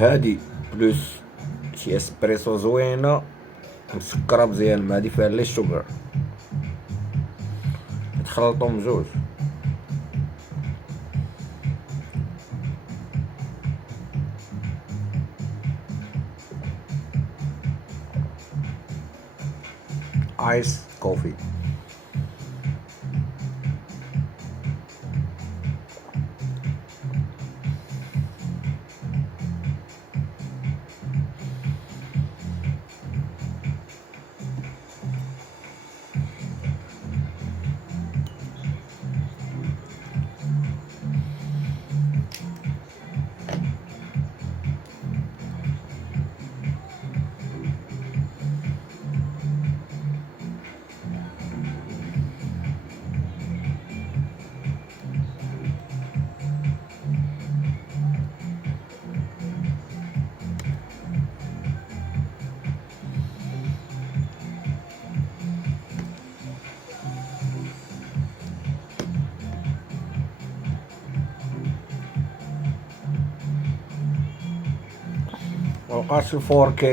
هادي بلوس شي اسبريسو زوينه مسكره مزيان، ما هادي فيها لي الشوغر، تخلطهم بجوج. ايس كوفي. ملقاش 4K،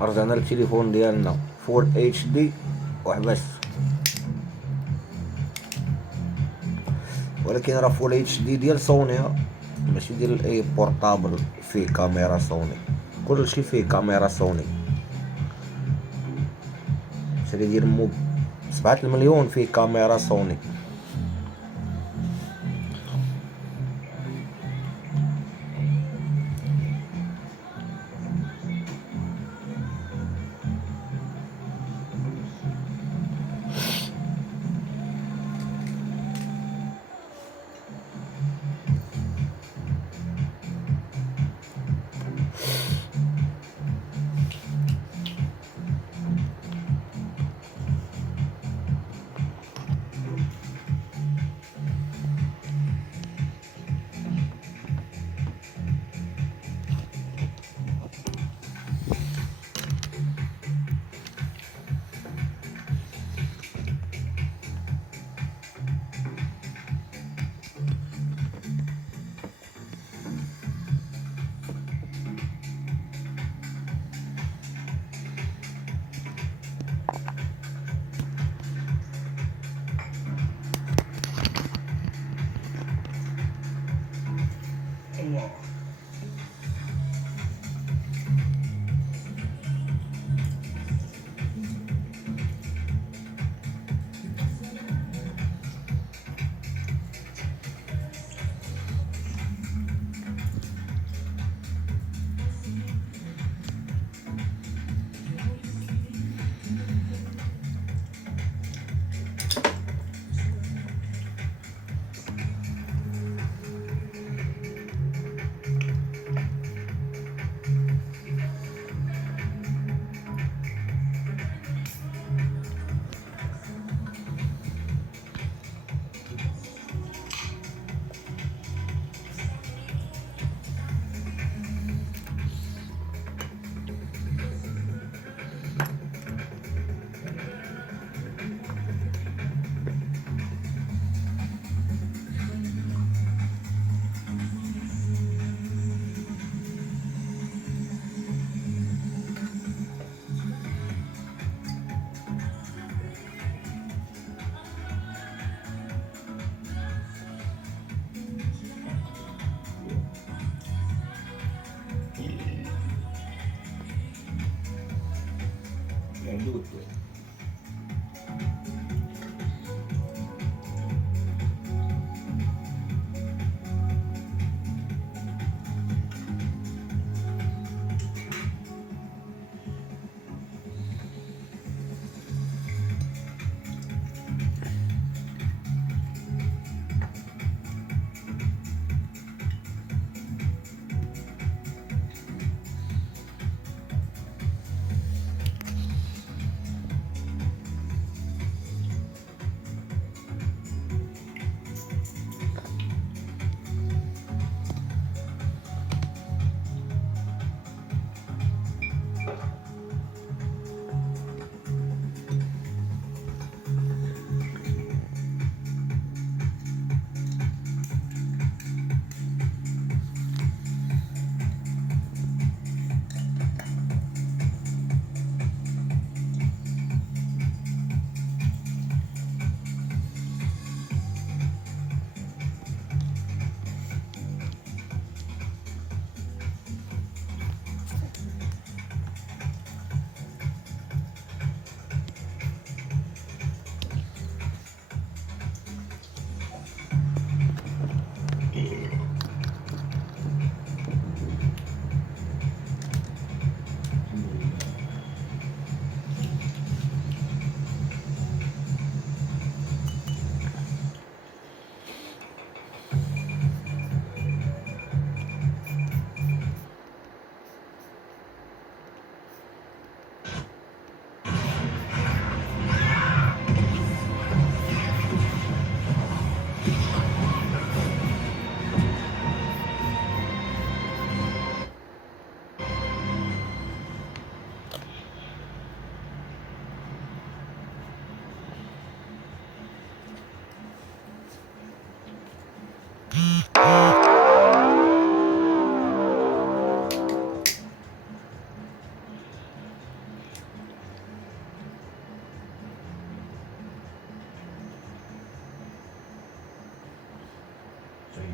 رجعنا للتليفون ديالنا فول اتش دي وحبس. ولكن راه فول اتش دي ديال سوني، ماشي ديال اي بورطابل فيه كاميرا سوني. كلشي فيه كاميرا سوني. شري ديال موب 7 المليون فيه كاميرا سوني.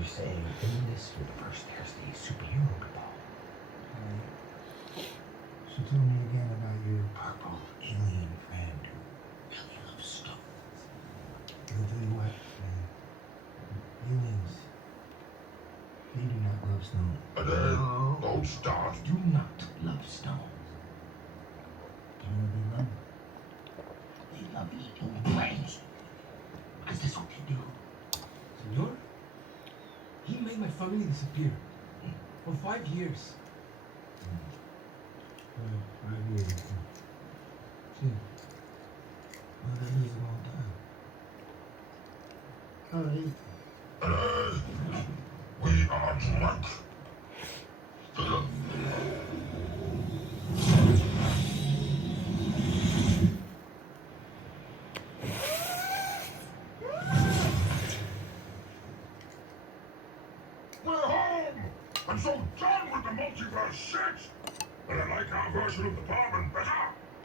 say in this universe there's the superhero cabal. So tell me again about your purple alien friend who really loves stones. I'll tell you what, aliens, they do not love stones. Don't start. Do not love stones. You know what they love? They love eating brains. Because that's what they do. Senor, he made my family disappear for 5 years. 5 years. See, well, that is a long time. Alright. We are drunk. We're home! I'm so done with the multiverse shit! But I like our version of the Barman better!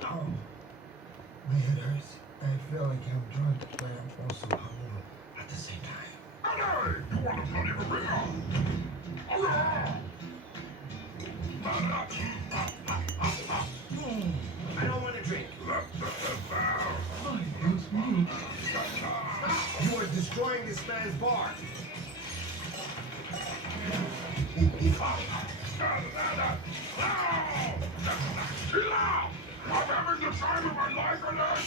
Oh, my head hurts. I feel like I'm drunk, but I'm also hungover at the same time. Hey! You want a bloody gorilla? I don't want to drink. Let the bow. You are destroying this man's bar. I'm having the time of my life in this!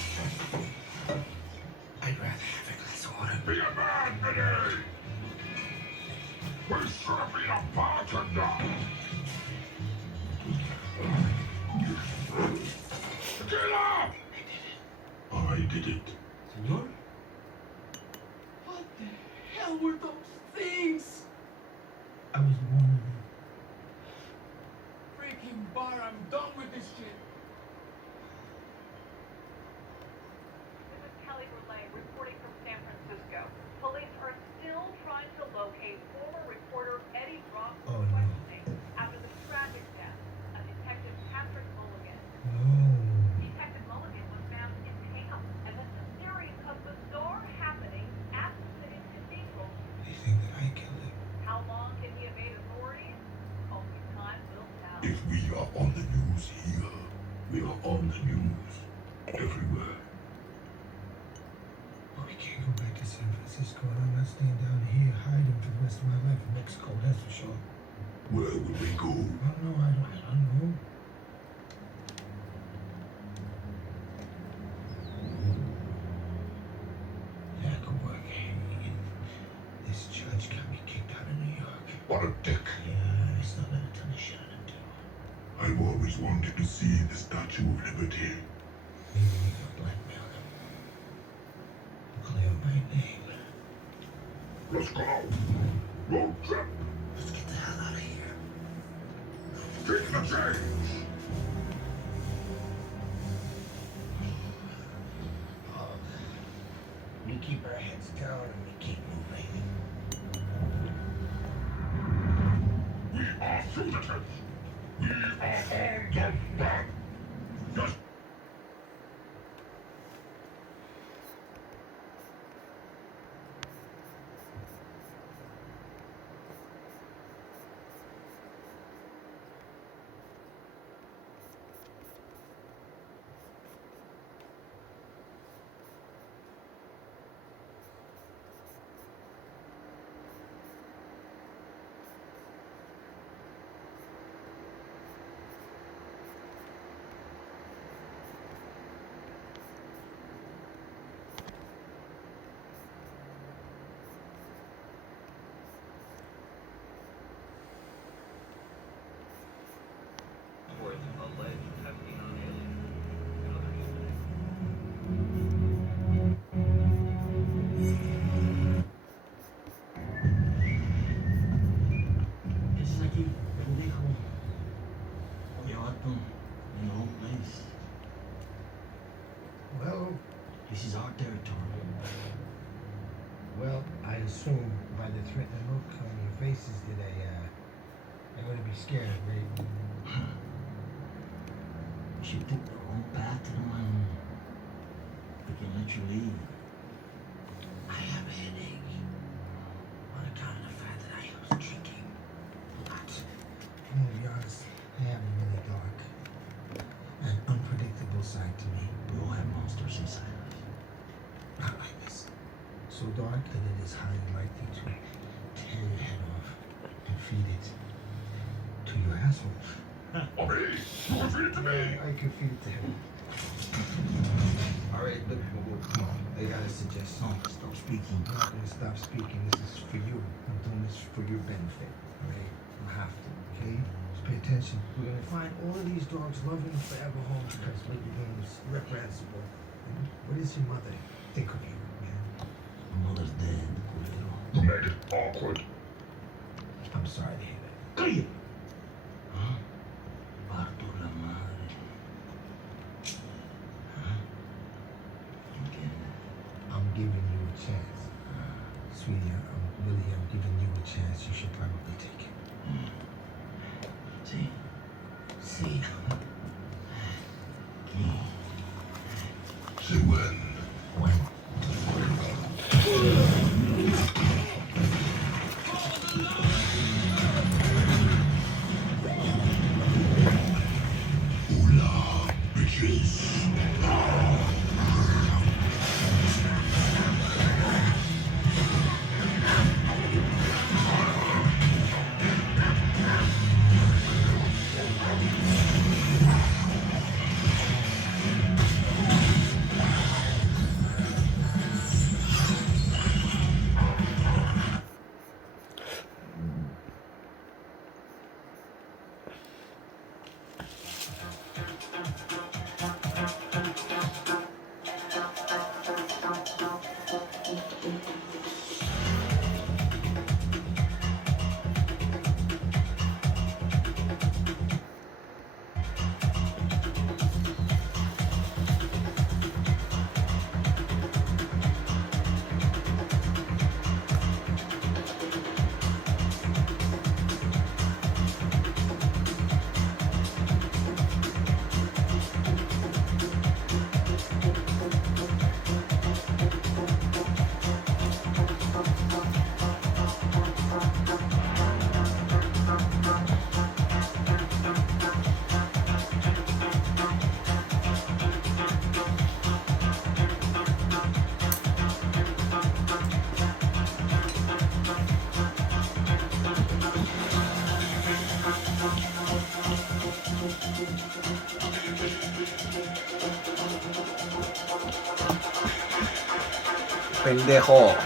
I'd rather have a glass of water. Be a man, Eddie! We should have been a bartender! Tequila! I did it. Senor? What the hell were those things? I was one of them. Freaking bar, I'm done with this shit. This is Kelly Relay reporting from San Francisco. Police are still trying to locate former reporter Eddie Brock for Oh, no. questioning after the tragic death of Detective Patrick Mulligan. No. Detective Mulligan was found impaled, and this is a series of bizarre happenings at the city's cathedral. They think that I killed him. How long can he evade authorities? Only time will tell. If we are on the news here, we are on the news everywhere. Well, we can't go back to San Francisco, and I'm not staying down here hiding for the rest of my life in Mexico, that's for sure. Where would we go? I don't know, I don't know. Yeah, I could work hanging. This judge got me kicked out of New York. What a dick. Yeah, I still got a ton of shit to do. I've always wanted to see the Statue of Liberty. Maybe we can blackmail them. Clear my name. Let's go. Road trip. Let's get the hell out of here. Take the change. We keep our heads down and we keep moving. We are fugitives. We are on the run. Yes. Es aquí, pendejo. Oye, vato, in the whole place. Well, This is our territory. well, I assume by the threatening look on your faces today, I'm gonna be scared, right? She took the wrong path to the mountain. We can let you leave. I have a headache. On account of the fact that so dark that it is highly likely to tear your head off and feed it to your asshole. Or me? You can feed it to me. I can feed it to him. Alright, look, come on. I got a suggestion. Stop speaking. I'm not gonna stop speaking. This is for you. I'm doing this for your benefit. Okay? I have to. Okay? Just pay attention. We're gonna find all of these dogs loving forever homes because what you're doing is reprehensible. And what does your mother think of you, man? My mother's dead, culero. You made it awkward. I'm sorry to hear that. Cállate. ¿Ah? Parto la madre. ¿Ah? ¿Entiendes? I'm giving you a chance. Sweetie, I'm giving you a chance. You should probably take it. Sí. See? Say when. When? Hola, bitches. Pendejo.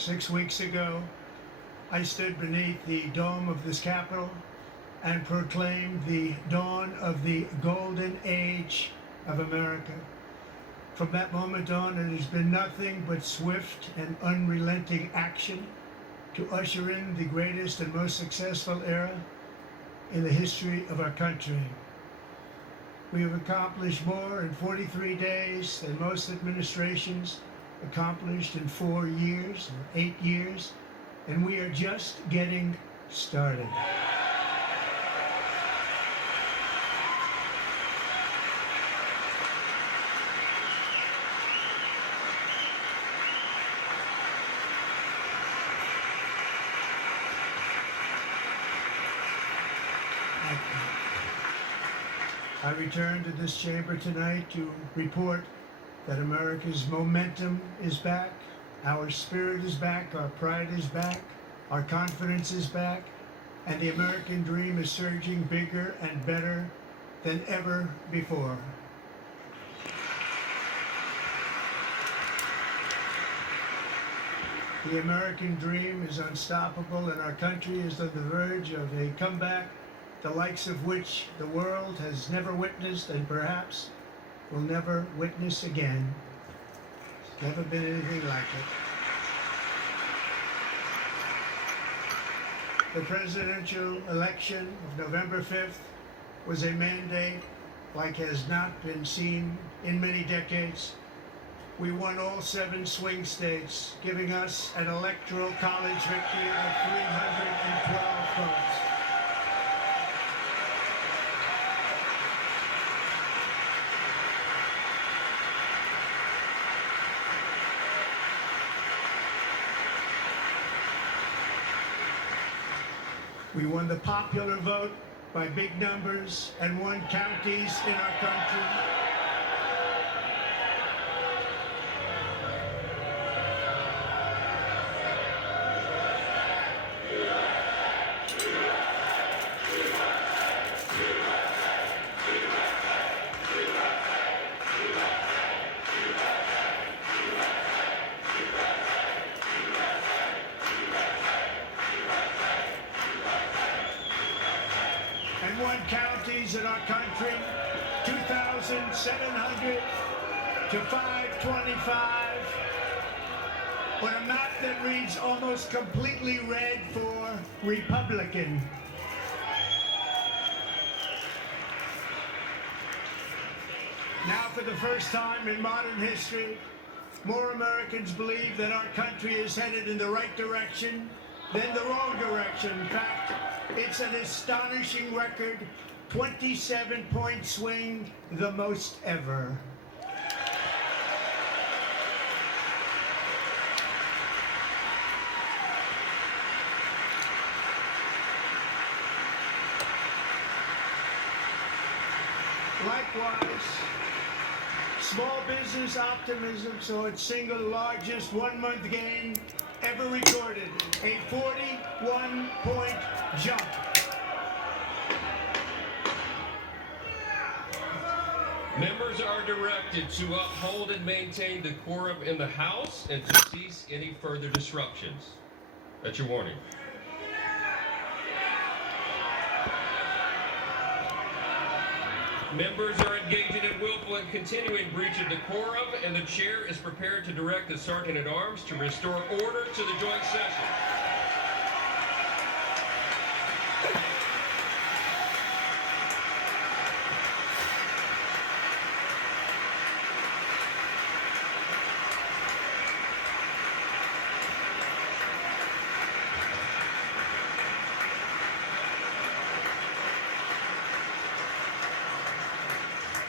6 weeks ago, I stood beneath the dome of this Capitol and proclaimed the dawn of the golden age of America. From that moment on, it has been nothing but swift and unrelenting action to usher in the greatest and most successful era in the history of our country. We have accomplished more in 43 days than most administrations accomplished in 4 years, 8 years, and we are just getting started. I return to this chamber tonight to report that America's momentum is back, our spirit is back, our pride is back, our confidence is back, and the American dream is surging bigger and better than ever before. The American dream is unstoppable, and our country is on the verge of a comeback, the likes of which the world has never witnessed and perhaps will never witness again. There's never been anything like it. The presidential election of November 5th was a mandate like has not been seen in many decades. We won all 7 swing states, giving us an electoral college victory of 312 votes. We won the popular vote by big numbers and won counties in our country. And won counties in our country, 2,700 to 525, on a map that reads almost completely red for Republican. Now, for the first time in modern history, more Americans believe that our country is headed in the right direction than the wrong direction. In fact, it's an astonishing record, 27-point swing, the most ever. Likewise, small business optimism saw its single largest one-month gain ever recorded, a 41-point jump. Members are directed to uphold and maintain decorum in the House and to cease any further disruptions. That's your warning. Members are engaging in willful and continuing breach of decorum, and the chair is prepared to direct the Sergeant-at-Arms to restore order to the joint session.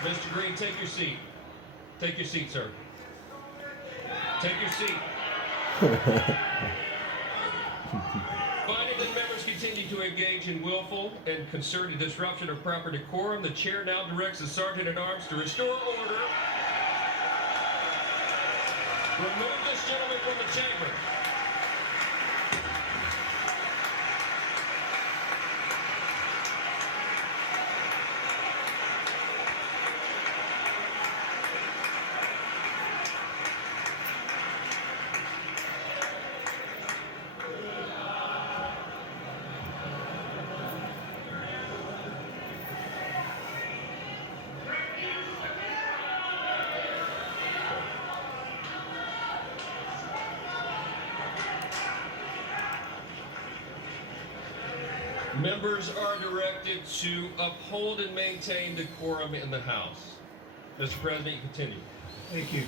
Mr. Green, take your seat. Take your seat, sir. Take your seat. Finding that members continue to engage in willful and concerted disruption of proper decorum, the chair now directs the Sergeant-at-Arms to restore order. Remove this gentleman from the chamber. Members are directed to uphold and maintain decorum in the House. Mr. President, you continue. Thank you.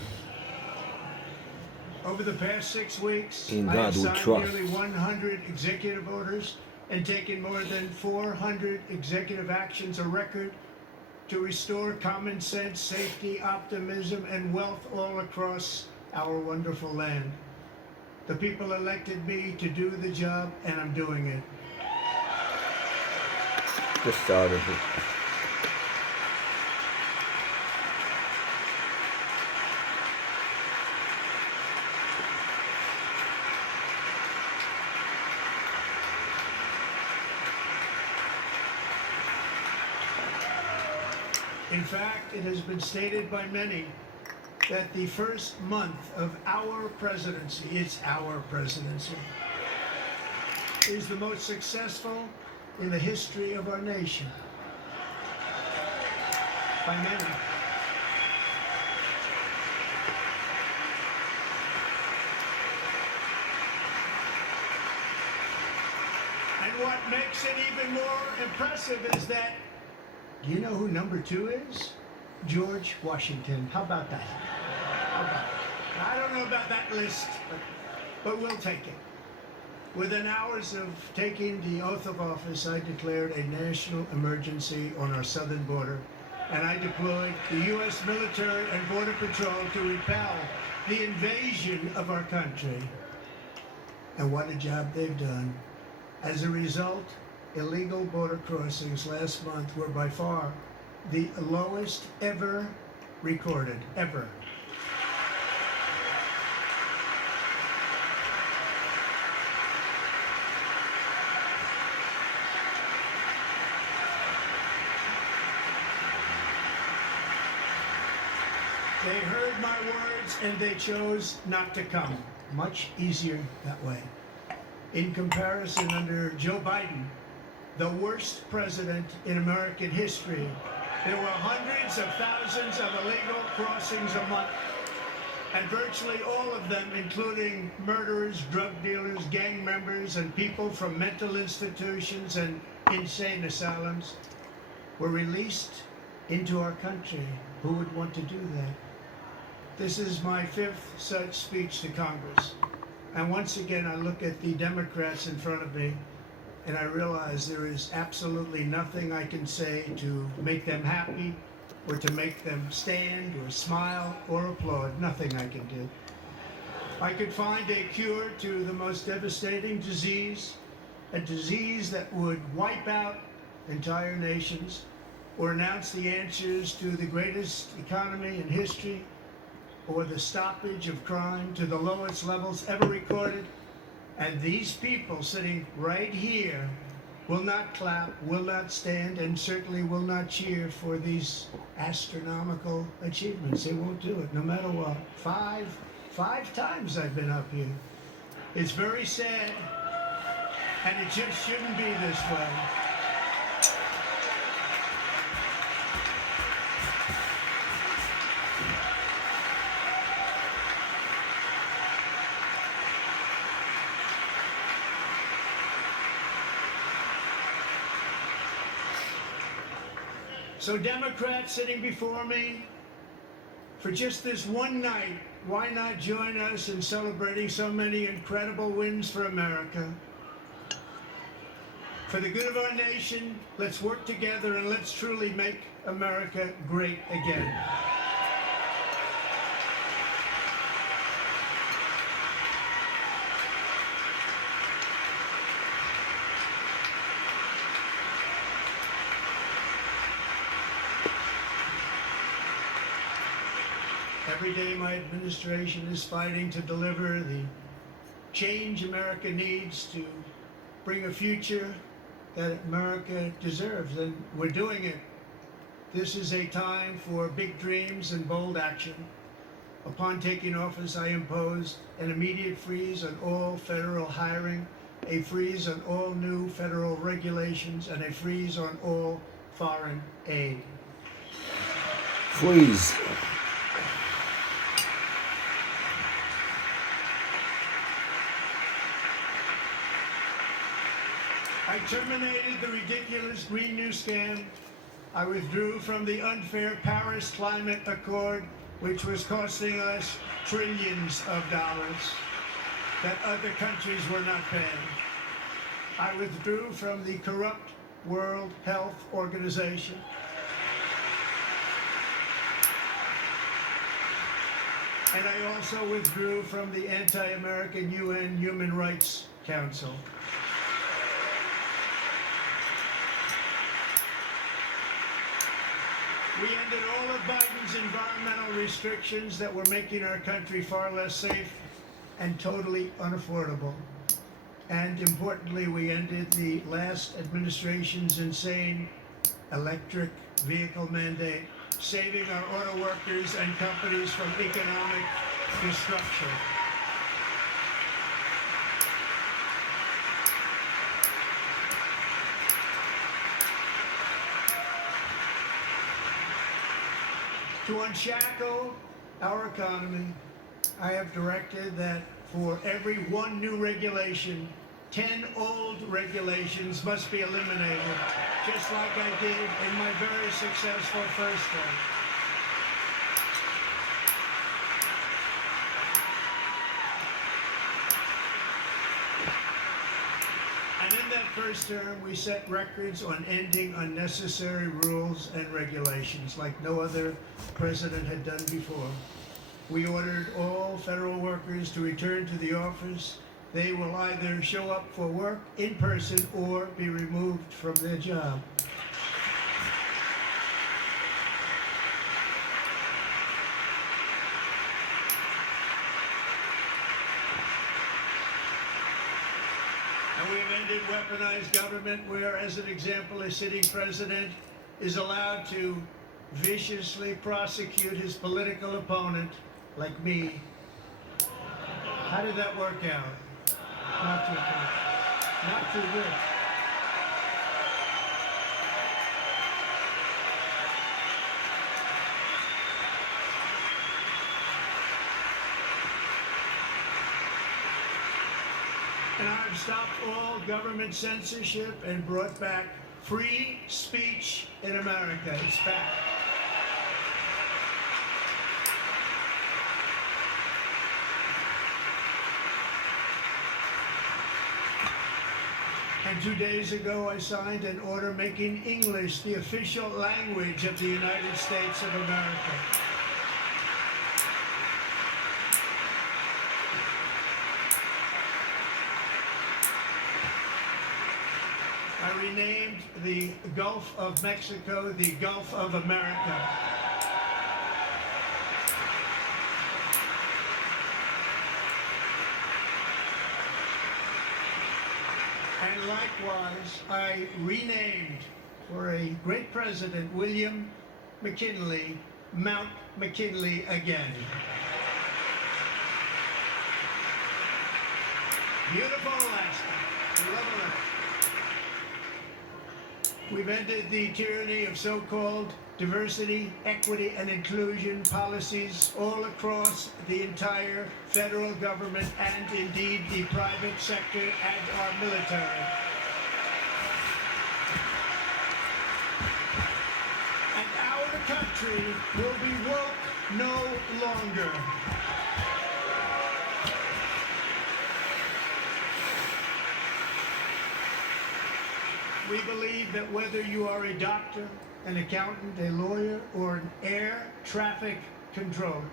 Over the past 6 weeks, In I have God we signed trust. nearly 100 executive orders and taken more than 400 executive actions, a record to restore common sense, safety, optimism, and wealth all across our wonderful land. The people elected me to do the job, and I'm doing it. Just started it. In fact, it has been stated by many that the first month of our presidency, it's our presidency, is the most successful in the history of our nation. By many. And what makes it even more impressive is that, do you know who number 2 is? George Washington. How about that? How about it? I don't know about that list, but we'll take it. Within hours of taking the oath of office, I declared a national emergency on our southern border, and I deployed the U.S. military and Border Patrol to repel the invasion of our country. And what a job they've done. As a result, illegal border crossings last month were by far the lowest ever recorded, ever. They heard my words and they chose not to come. Much easier that way. In comparison, under Joe Biden, the worst president in American history, there were hundreds of thousands of illegal crossings a month, and virtually all of them, including murderers, drug dealers, gang members, and people from mental institutions and insane asylums, were released into our country. Who would want to do that? This is my 5th such speech to Congress. And once again, I look at the Democrats in front of me, and I realize there is absolutely nothing I can say to make them happy, or to make them stand, or smile, or applaud. Nothing I can do. I could find a cure to the most devastating disease, a disease that would wipe out entire nations, or announce the answers to the greatest economy in history, or the stoppage of crime to the lowest levels ever recorded. And these people sitting right here will not clap, will not stand, and certainly will not cheer for these astronomical achievements. They won't do it, no matter what. Five times I've been up here. It's very sad, and it just shouldn't be this way. So Democrats sitting before me, for just this one night, why not join us in celebrating so many incredible wins for America? For the good of our nation, let's work together and let's truly make America great again. Every day my administration is fighting to deliver the change America needs to bring a future that America deserves, and we're doing it. This is a time for big dreams and bold action. Upon taking office, I imposed an immediate freeze on all federal hiring, a freeze on all new federal regulations, and a freeze on all foreign aid. Freeze. I terminated the ridiculous Green New Scam. I withdrew from the unfair Paris Climate Accord, which was costing us trillions of dollars that other countries were not paying. I withdrew from the corrupt World Health Organization. And I also withdrew from the anti-American UN Human Rights Council. We ended all of Biden's environmental restrictions that were making our country far less safe and totally unaffordable. And importantly, we ended the last administration's insane electric vehicle mandate, saving our auto workers and companies from economic destruction. To unshackle our economy, I have directed that for every one new regulation, 10 old regulations must be eliminated, just like I did in my very successful first one. And in that first term, we set records on ending unnecessary rules and regulations like no other president had done before. We ordered all federal workers to return to the office. They will either show up for work in person or be removed from their job. And we have ended weaponized government where, as an example, a sitting president is allowed to viciously prosecute his political opponent, like me. How did that work out? Not too good. Not too good. And I've stopped all government censorship and brought back free speech in America. It's back. And 2 days ago, I signed an order making English the official language of the United States of America. I renamed the Gulf of Mexico the Gulf of America. And likewise, I renamed, for a great president, William McKinley, Mount McKinley again. Beautiful Alaska. We love Alaska. We've ended the tyranny of so-called diversity, equity, and inclusion policies all across the entire federal government and indeed the private sector and our military. And our country will be woke no longer. We believe that whether you are a doctor, an accountant, a lawyer, or an air traffic controller,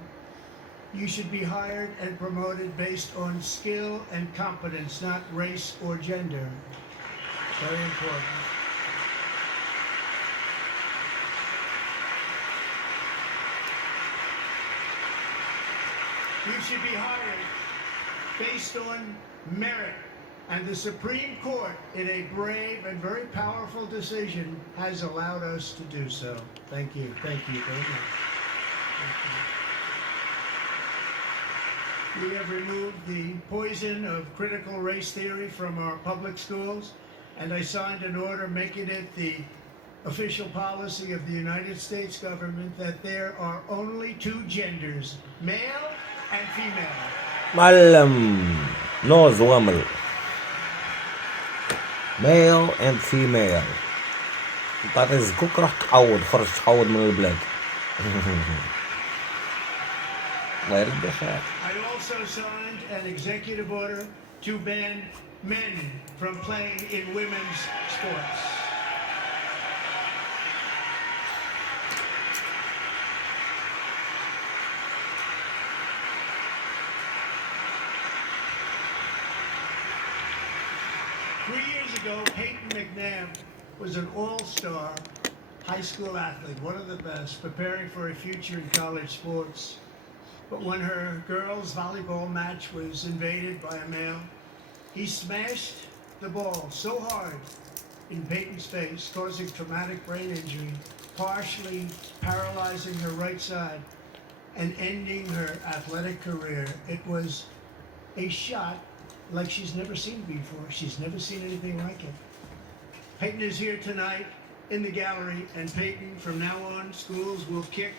you should be hired and promoted based on skill and competence, not race or gender. Very important. You should be hired based on merit. And the Supreme Court, in a brave and very powerful decision, has allowed us to do so. Thank you. Thank you very much. Thank you. We have removed the poison of critical race theory from our public schools, and I signed an order making it the official policy of the United States government that there are only two genders, male and female. Malam. No, Zuamal. male and female. That is كوك راح تحود خرج تحود من البلاد. الله يرد بخير. I also signed an executive order to ban men from playing in women's sports. Years ago, Peyton McNabb was an all-star high school athlete, one of the best, preparing for a future in college sports. But when her girls' volleyball match was invaded by a male, he smashed the ball so hard in Peyton's face, causing traumatic brain injury, partially paralyzing her right side, and ending her athletic career. It was a shot like she's never seen before. She's never seen anything like it. Peyton is here tonight in the gallery, and Peyton, from now on, schools will kick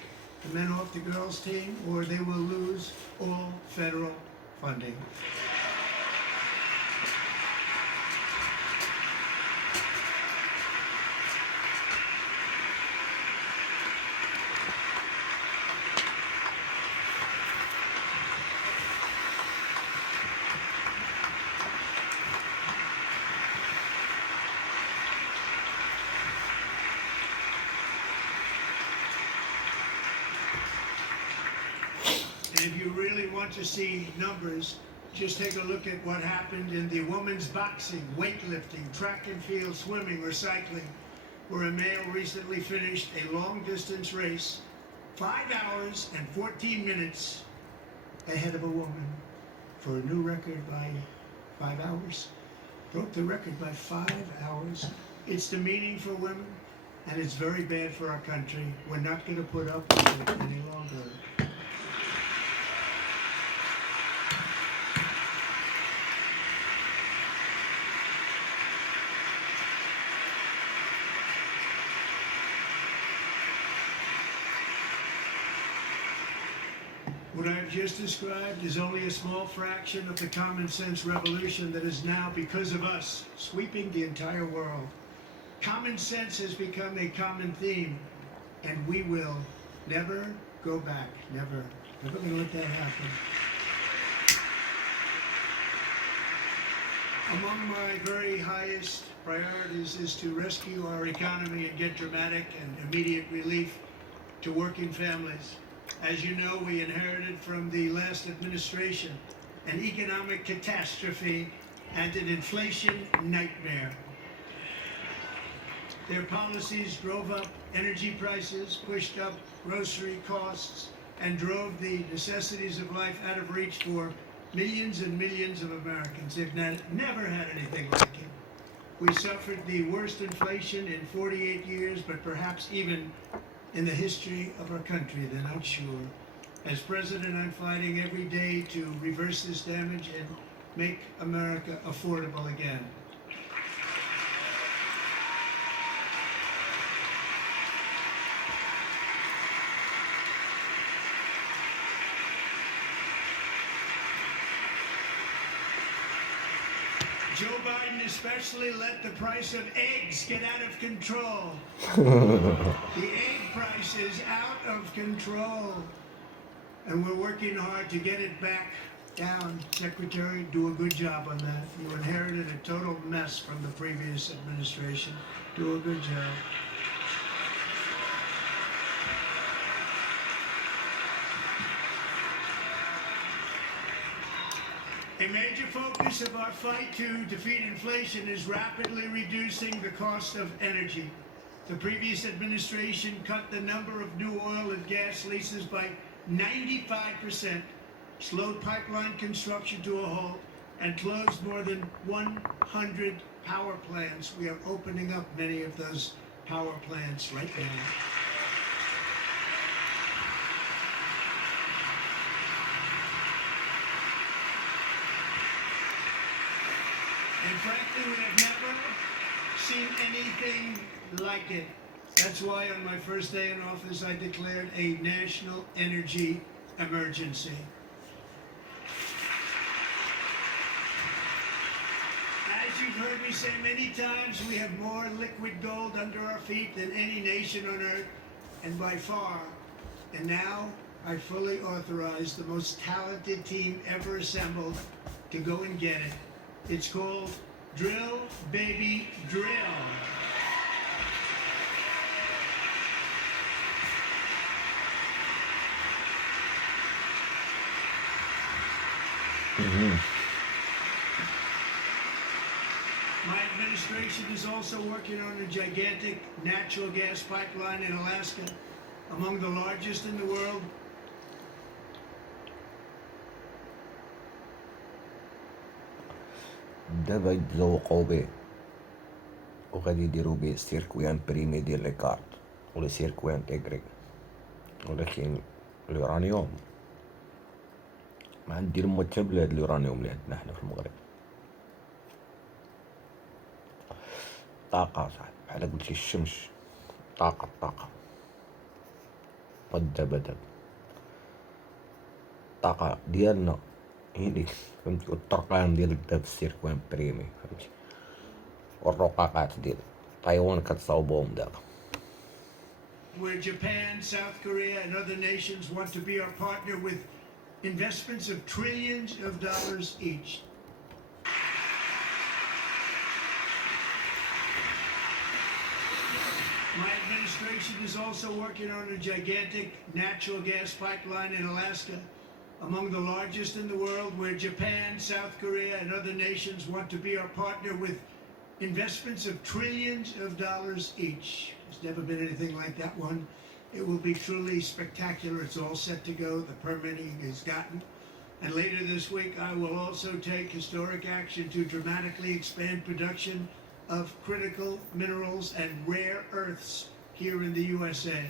the men off the girls' team, or they will lose all federal funding. And if you really want to see numbers, just take a look at what happened in the women's boxing, weightlifting, track and field, swimming, or cycling, where a male recently finished a long-distance race 5 hours and 14 minutes ahead of a woman for a new record by 5 hours. Broke the record by 5 hours. It's demeaning for women, and it's very bad for our country. We're not going to put up with it any longer. What I've just described is only a small fraction of the common sense revolution that is now, because of us, sweeping the entire world. Common sense has become a common theme, and we will never go back. Never. Never going to let that happen. Among my very highest priorities is to rescue our economy and get dramatic and immediate relief to working families. As you know, we inherited from the last administration an economic catastrophe and an inflation nightmare. Their policies drove up energy prices, pushed up grocery costs, and drove the necessities of life out of reach for millions and millions of Americans. They've never had anything like it. We suffered the worst inflation in 48 years, but perhaps even in the history of our country. They're not sure. As president, I'm fighting every day to reverse this damage and make America affordable again. Joe Biden especially let the price of eggs get out of control. The egg price is out of control. And we're working hard to get it back down. Secretary, do a good job on that. You inherited a total mess from the previous administration. Do a good job. A major focus of our fight to defeat inflation is rapidly reducing the cost of energy. The previous administration cut the number of new oil and gas leases by 95%, slowed pipeline construction to a halt, and closed more than 100 power plants. We are opening up many of those power plants right now. And frankly, we have never seen anything like it. That's why on my first day in office, I declared a national energy emergency. As you've heard me say many times, we have more liquid gold under our feet than any nation on earth, and by far. And now I fully authorize the most talented team ever assembled to go and get it. It's called Drill Baby Drill. My administration is also working on a gigantic natural gas pipeline in Alaska, among the largest in the world. دابا يتذوقوا به وغادي يديروا به سيركوي بريمي ديال لي كارت ولا سيركوي انتيغري، ولكن اليورانيوم ما ندير حتى بلاد اليورانيوم اللي عندنا حنا في المغرب. طاقة صاحبي بحال قلتي الشمس، طاقة دابا الطاقة ديالنا هي ديك، فهمتي، والطرقان ديال الذهب السيركوان بريمي، فهمتي، والرقاقات ديال تايوان كتصاوبوهم دابا. Where Japan, South Korea, and other nations want to be our partner with investments of trillions of dollars each. My administration is also working on a gigantic natural gas pipeline in Alaska, among the largest in the world, where Japan, South Korea, and other nations want to be our partner with investments of trillions of dollars each. There's never been anything like that one. It will be truly spectacular. It's all set to go. The permitting is gotten. And later this week, I will also take historic action to dramatically expand production of critical minerals and rare earths here in the USA.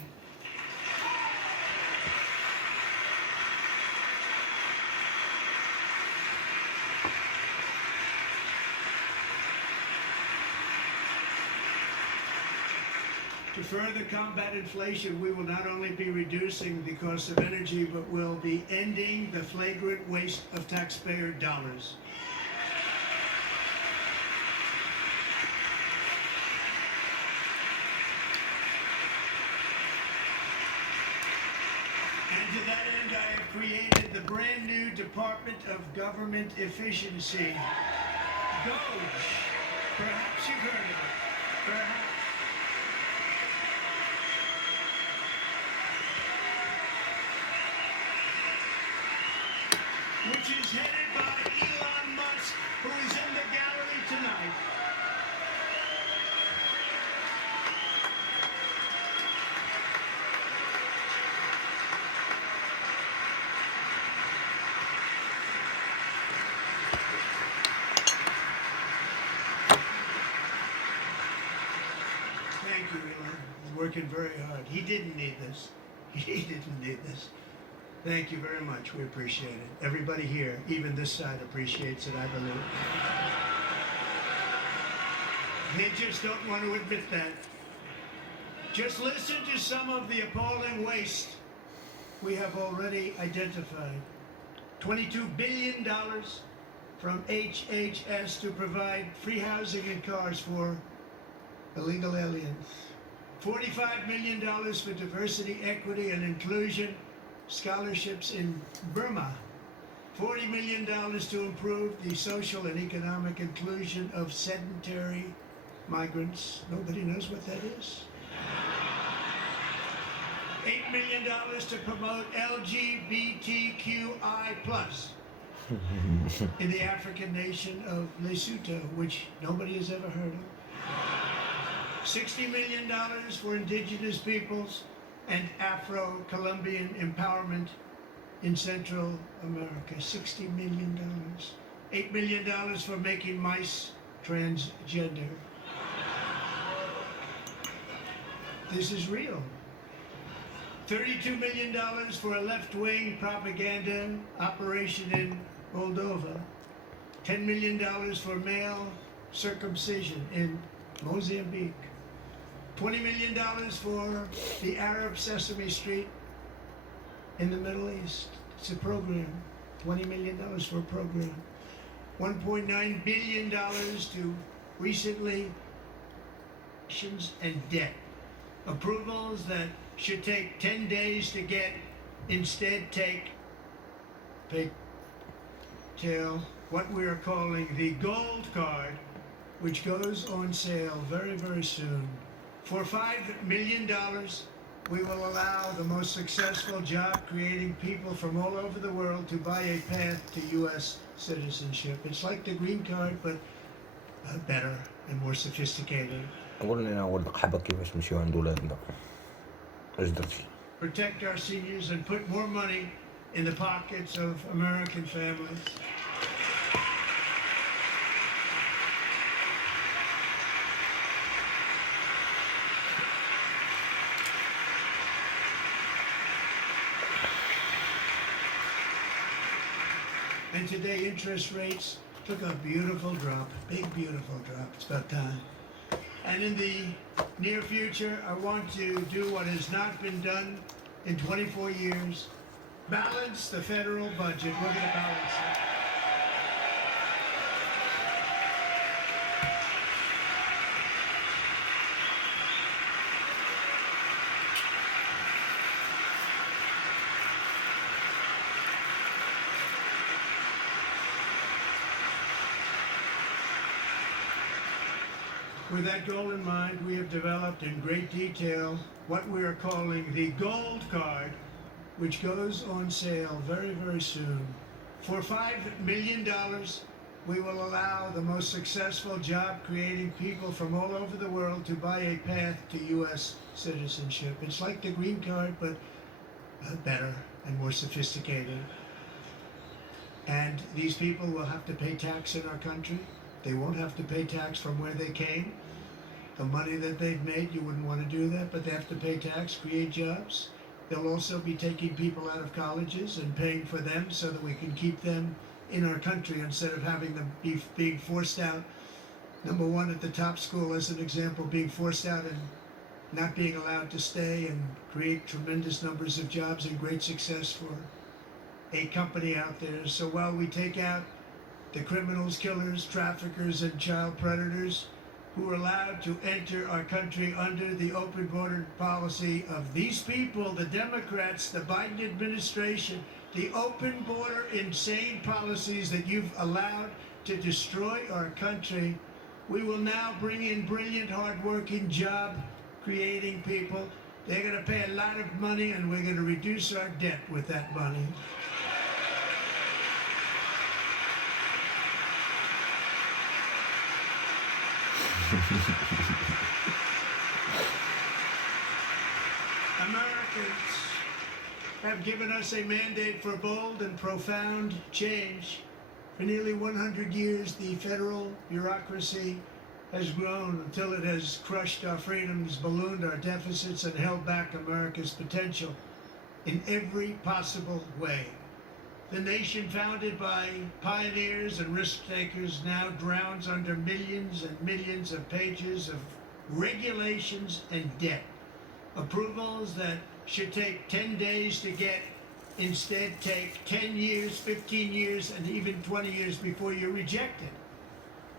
To further combat inflation, we will not only be reducing the cost of energy, but will be ending the flagrant waste of taxpayer dollars. And to that end, I have created the brand new Department of Government Efficiency. DOGE. Perhaps you've heard of it. Perhaps. Which is headed by Elon Musk, who is in the gallery tonight. Thank you, Elon. He's working very hard. He didn't need this. He didn't need this. Thank you very much. We appreciate it. Everybody here, even this side, appreciates it, I believe. They just don't want to admit that. Just listen to some of the appalling waste we have already identified. $22 billion from HHS to provide free housing and cars for illegal aliens. $45 million for diversity, equity, and inclusion scholarships in Burma. $40 million to improve the social and economic inclusion of sedentary migrants. Nobody knows what that is. $8 million to promote LGBTQI+ in the African nation of Lesotho, which nobody has ever heard of. $60 million for indigenous peoples and Afro-Colombian empowerment in Central America. $60 million. $8 million for making mice transgender. This is real. $32 million for a left-wing propaganda operation in Moldova. $10 million for male circumcision in Mozambique. $20 million for the Arab Sesame Street in the Middle East. It's a program. $20 million for a program. $1.9 billion to recently and debt. Approvals that should take 10 days to get, instead take till what we are calling the gold card, which goes on sale very, very soon. For $5 million, we will allow the most successful job-creating people from all over the world to buy a path to U.S. citizenship. It's like the green card, but better and more sophisticated. أقول لنا أول حبة كيفاش نمشيو عند ولادنا. إيش درتي؟ Protect our seniors and put more money in the pockets of American families. And today interest rates took a beautiful drop, big beautiful drop. It's about time. And in the near future, I want to do what has not been done in 24 years. Balance the federal budget. We're going to balance it. With that goal in mind, we have developed in great detail what we are calling the gold card, which goes on sale very, very soon. For $5 million, we will allow the most successful job-creating people from all over the world to buy a path to U.S. citizenship. It's like the green card, but better and more sophisticated. And these people will have to pay tax in our country. They won't have to pay tax from where they came. The money that they've made, you wouldn't want to do that, but they have to pay tax, create jobs. They'll also be taking people out of colleges and paying for them so that we can keep them in our country instead of having them being forced out. Number one, at the top school, as an example, being forced out and not being allowed to stay and create tremendous numbers of jobs and great success for a company out there. So while we take out the criminals, killers, traffickers, and child predators who are allowed to enter our country under the open border policy of these people, the Democrats, the Biden administration, the open border insane policies that you've allowed to destroy our country, we will now bring in brilliant, hardworking, job-creating people. They're going to pay a lot of money, and we're going to reduce our debt with that money. Americans have given us a mandate for bold and profound change. For nearly 100 years, the federal bureaucracy has grown until it has crushed our freedoms, ballooned our deficits, and held back America's potential in every possible way. The nation founded by pioneers and risk-takers now drowns under millions and millions of pages of regulations and debt. Approvals that should take 10 days to get instead take 10 years, 15 years, and even 20 years before you're rejected.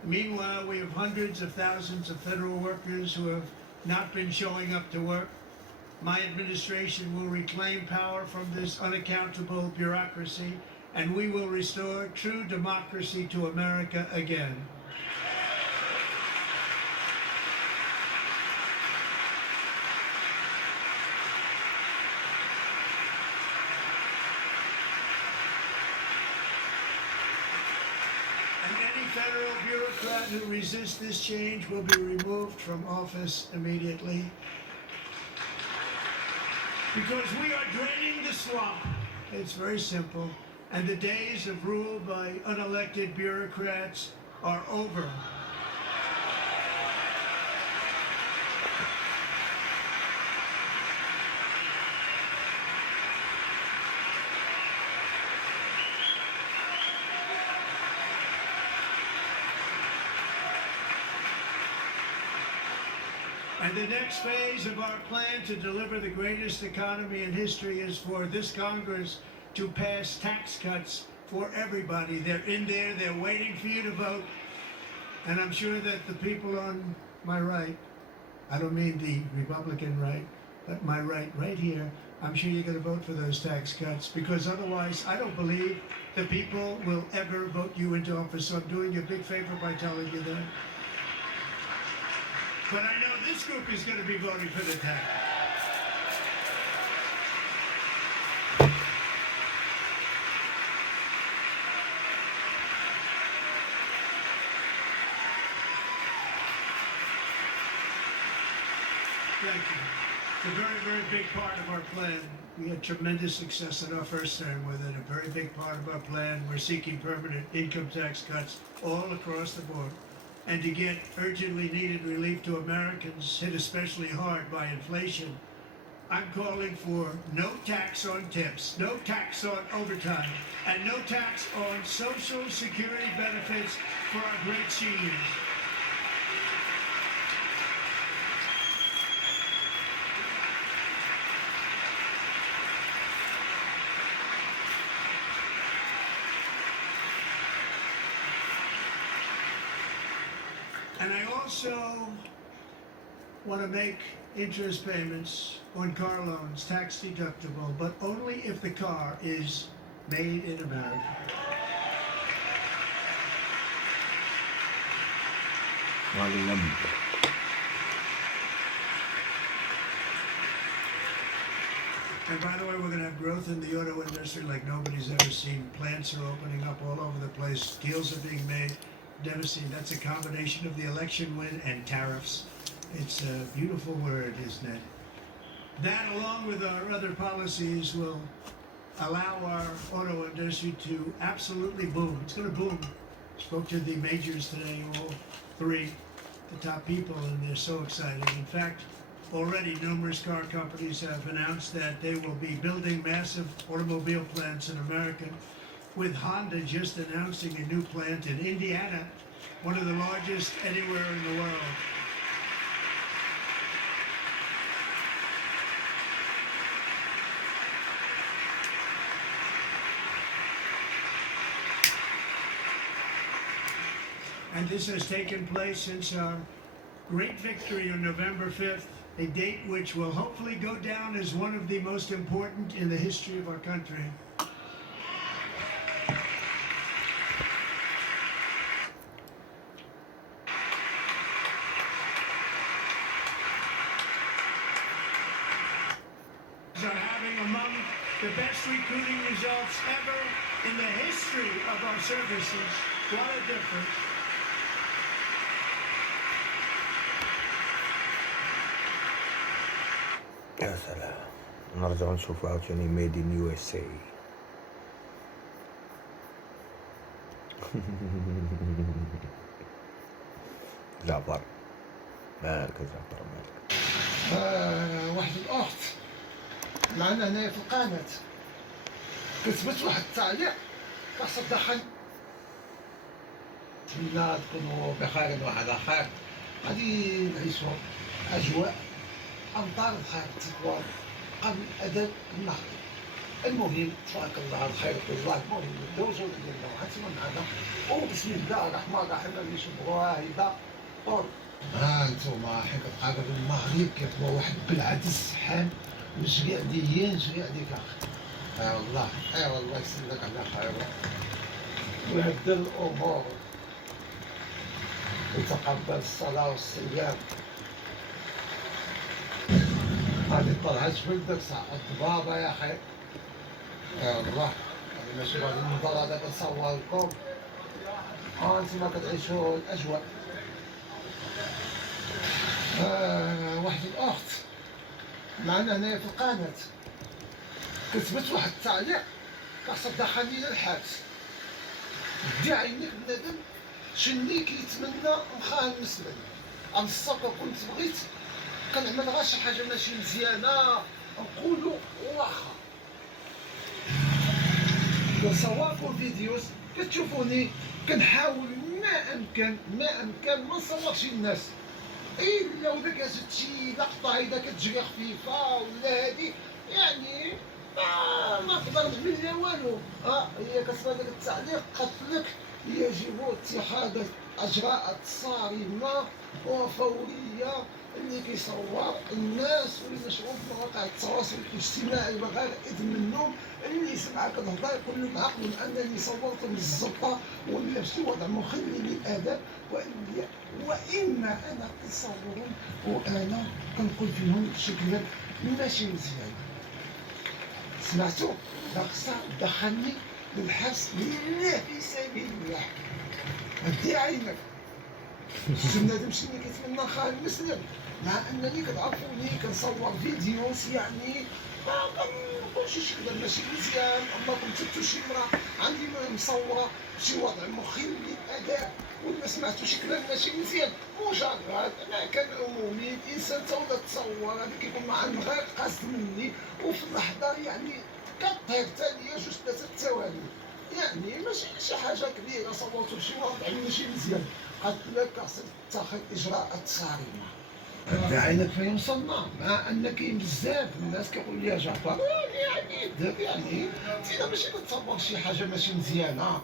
Meanwhile, we have hundreds of thousands of federal workers who have not been showing up to work. My administration will reclaim power from this unaccountable bureaucracy, and we will restore true democracy to America again. And any federal bureaucrat who resists this change will be removed from office immediately. Because we are draining the swamp. It's very simple. And the days of rule by unelected bureaucrats are over. And the next phase of our plan to deliver the greatest economy in history is for this Congress to pass tax cuts for everybody. They're in there, they're waiting for you to vote. And I'm sure that the people on my right, I don't mean the Republican right, but my right here, I'm sure you're going to vote for those tax cuts, because otherwise I don't believe the people will ever vote you into office. So I'm doing you a big favor by telling you that. But I know this group is going to be voting for the tax. Thank you. It's a very, very big part of our plan. We had tremendous success in our first term with it. A very big part of our plan. We're seeking permanent income tax cuts all across the board. And to get urgently needed relief to Americans hit especially hard by inflation, I'm calling for no tax on tips, no tax on overtime, and no tax on Social Security benefits for our great seniors. And I also want to make interest payments on car loans tax deductible, but only if the car is made in America. And by the way, we're going to have growth in the auto industry like nobody's ever seen. Plants are opening up all over the place. Deals are being made. Never seen. That's a combination of the election win and tariffs. It's a beautiful word, isn't it? That, along with our other policies, will allow our auto industry to absolutely boom. It's going to boom. Spoke to the majors today, all three, the top people, and they're so excited. In fact, already numerous car companies have announced that they will be building massive automobile plants in America, with Honda just announcing a new plant in Indiana, one of the largest anywhere in the world. And this has taken place since our great victory on November 5th, a date which will hopefully go down as one of the most important in the history of our country. Are having among the best recruiting results ever in the history of our services. What a difference. يا سلام، نرجع نشوف عاوتاني ميد ان يو اس اي. جعفر مالك يا جعفر مالك؟ واحد الأخت معنا هنايا في القناة كتبت واحد التعليق كصدقا نتمنى تكونوا بخير وعلى خير. غادي نعيشوا أجواء أمطار الخير تطوال قبل أذان النهار. المهم تبارك الله الخير كله. المهم ندوزو ديالنا وغنتمنى معنا وبسم الله الرحمن الرحيم غادي نشوفوها هيدا طول. نتوما حين كتقاربوا المغرب كيطلعوا واحد بالعاد السحان وجريعديين كاخر. والله والله يسلمك على خير ويهدى الأمور ويتقبل الصلاة والصيام. غادي طلعت ولدك صاحب بابا يا خير. والله غادي ماشي غادي نفضل هذا كنصور لكم انتما كتعيشوا الأجواء. واحد الأخت معنا هنايا في القناة كتبت واحد التعليق كصدقني الى الحبس. دي عينيك بنادم شني كيتمنى مخاه المسلم. انا الصبر كنت بغيت كنعمل غير شي حاجه ماشي مزيانه نقولوا واخا كنصوركم فيديوز كتشوفوني كنحاول ما امكن ما نصورش الناس الا وذاك جات شي لقطه هيدا كتجري خفيفه ولا هادي يعني ما قدرت بيا والو. هي كتبان داك التعليق قالت لك يجب اتخاذ اجراءات صارمه وفوريه اللي كيصور الناس واللي مشغول بمواقع التواصل الاجتماعي بغرائز منهم اللي سمعها كتهضر يقول لهم عقلوا انني صورت للزبطه ولا في وضع مخل للادب وان انا كنصورهم وانا كنقول فيهم شكلا ماشي مزيان. سمعتوا؟ داكسا دخلني للحبس لله في سبيل الله. هدي عينك. السنة مشي اللي كيتمنى خالد مسلم مع انني كتعرفوني كنصور فيديوز يعني ما كنقولش شكلا ماشي مزيان. اما كنت شفتو شي مرا عندي مصوره بشي وضع مخل للاداء ولا سمعتو شكلا ماشي مزيان مجرد انا كان عمومي الانسان تا ولا تصور هذا كيكون مع غير قصد مني وفي اللحظه يعني كطير ثانيه جوج ثلاثه ثواني يعني ماشي شي حاجه كبيره صورتو بشي وضع ماشي مزيان. قالت لك خاصك تاخذ اجراءات صارمه. هدي عينك فين وصلنا مع ان كاين بزاف الناس كيقول لي يا جعفر يعني دابا يعني انت ماشي كتصور شي حاجه ماشي مزيانه.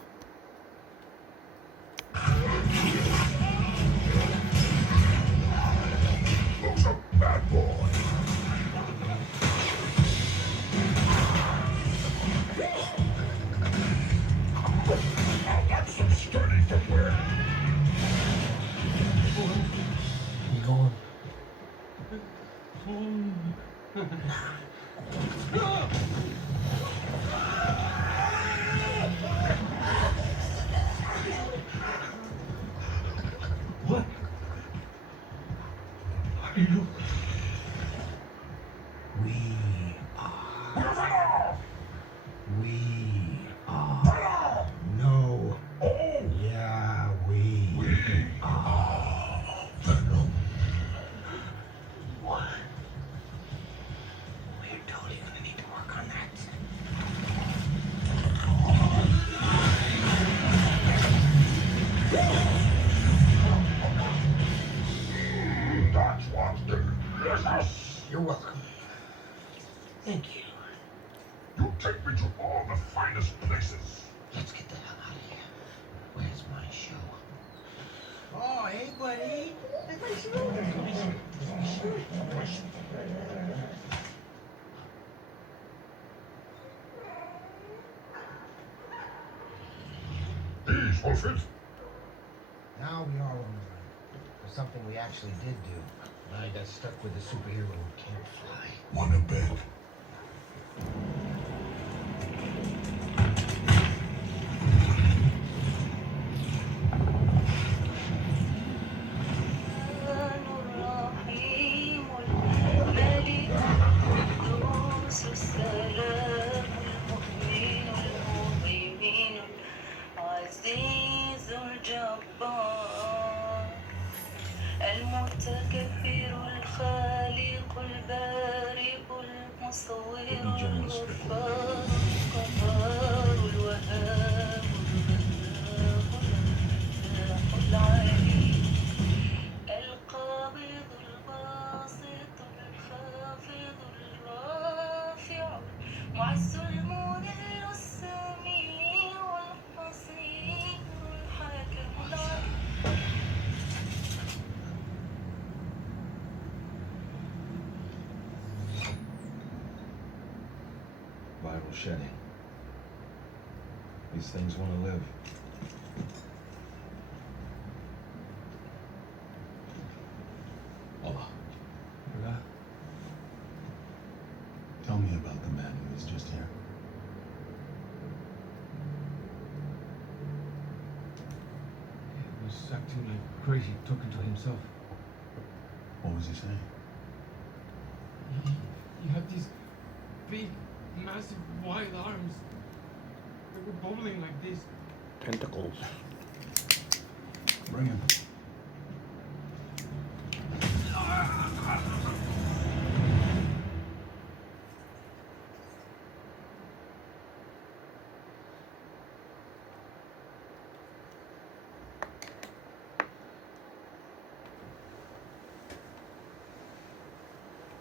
Who's a bad boy? Now that's some sturdy footwear. You going? What? Are you? We are. We are. No. Oh, Yeah, we are Venom. What? We're totally gonna need to work on that. That's what's delicious. You're welcome. Thank you. You take me to all the finest places. Let's get the hell out of here. Where's my show? Oh, hey, buddy. These will fit. Now we are on the run for something we actually did do. I got stuck with a superhero who can't fly. Wanna bet? الرحيم الملك القدوس السلام المؤمن المهيمن العزيز الجبار المتكبر الخالق البارئ المصور الغفار القهار الوهاب الرزاق الفتاح العليم القابض الباسط الخافض الرافع معز المذل السميع البصير الحاكم العدل. Viral shedding. These things want to live. Allah. Tell me about the man who was just here. He was acting like crazy, talking to himself. What was he saying? You have these big, massive, wide arms. They were bubbling like this. Tentacles. Bring him.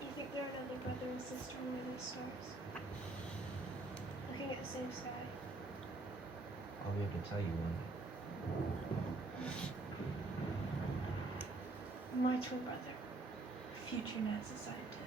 You think they're another brother and sister under the stars? looking at the same sky. I'll be able to tell you when. My twin brother, future NASA scientist.